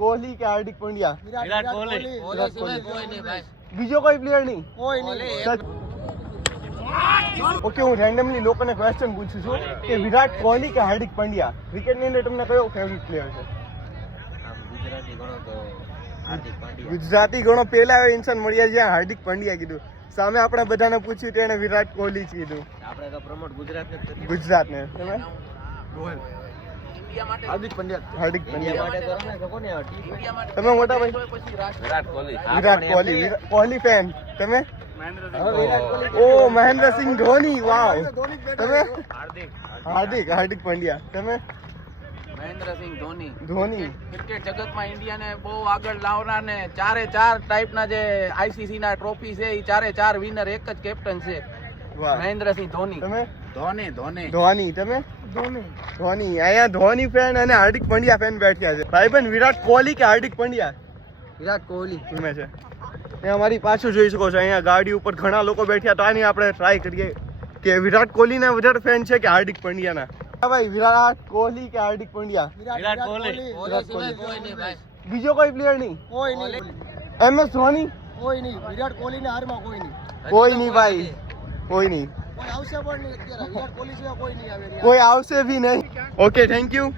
કોહલી કે હાર્દિક પંડ્યા? વિરાટ કોહલી. વિરાટ કોહલી. કોઈ નહીં ભાઈ. બીજો કોઈ પ્લેયર નહીં? કોઈ નહીં. ઓકે, હું રેન્ડમલી લોકોને ક્વેશ્ચન પૂછું છું કે વિરાટ કોહલી કે હાર્દિક પંડ્યા ક્રિકેટની અંદર તમને કયો ફેવરિટ પ્લેયર છે? ગુજરાતી ગણો તો હાર્દિક પાંડ્યા. ગુજરાતી ગણો, પેલા ઇન્સાન મળ્યા જ્યાં હાર્દિક પંડ્યા કીધું. સામે આપણે બધાને પૂછ્યું તેને વિરાટ કોહલી કીધું. આપણે તો પ્રમોટ ગુજરાતને જ કરીએ. ગુજરાતને તમે? હાર્દિક પંડ્યા. હાર્દિક ઇન્ડિયા પંડ્યા. માટે તો રમે છે કોને ટીમ? તમે મોટા ભાઈ? વિરાટ કોહલી. વિરાટ કોહલી. કોહલી ફેન તમે? વિરાટ કોહલી. ઓ મહેન્દ્રસિંહ ધોની. વાવ. તમે? હાર્દિક. હાર્દિક પંડ્યા. તમે? મહેન્દ્રસિંહ ધોની. ધોની. ક્રિકેટ જગતમાં ઇન્ડિયાને બહુ આગળ લાવનાર ને ચારે ચાર ટાઈપના જે આઈસીસી ના ટ્રોફી છે એ ચારે ચાર વિનર એક જ કેપ્ટન છે. વાહ. મહેન્દ્રસિંહ ધોની. તમે? ધોની. ધોની. તમે? ધોની. અહીંયા ધોની ફેન અને હાર્દિક પંડ્યા ફેન બેઠ્યા છે. ભાઈબંધ, વિરાટ કોહલી કે હાર્દિક પંડ્યા? વિરાટ કોહલી. ગમે છે. અહીંયા અમારી પાછું જોઈ શકો છો, અહીંયા ગાડી ઉપર ઘણા લોકો બેઠ્યા. તો આની આપણે ટ્રાય કરીએ કે વિરાટ કોહલીના વધારે ફેન છે કે હાર્દિક પંડ્યાના. ભાઈ, વિરાટ કોહલી કે હાર્દિક પંડ્યા? વિરાટ કોહલી. વિરાટ કોહલી. કોઈ નહીં ભાઈ. બીજો કોઈ પ્લેયર નહીં? કોઈ નહીં. MS ધોની? કોઈ નહીં. વિરાટ કોહલી ને હારમાં કોઈ નહીં. કોઈ નહીં ભાઈ, કોઈ નહીં. કોઈ આવશે પણ નહીં અત્યારે. વિરાટ કોહલી સિવાય કોઈ નહીં આવે. કોઈ આવશે બી નહીં. Okay, thank you.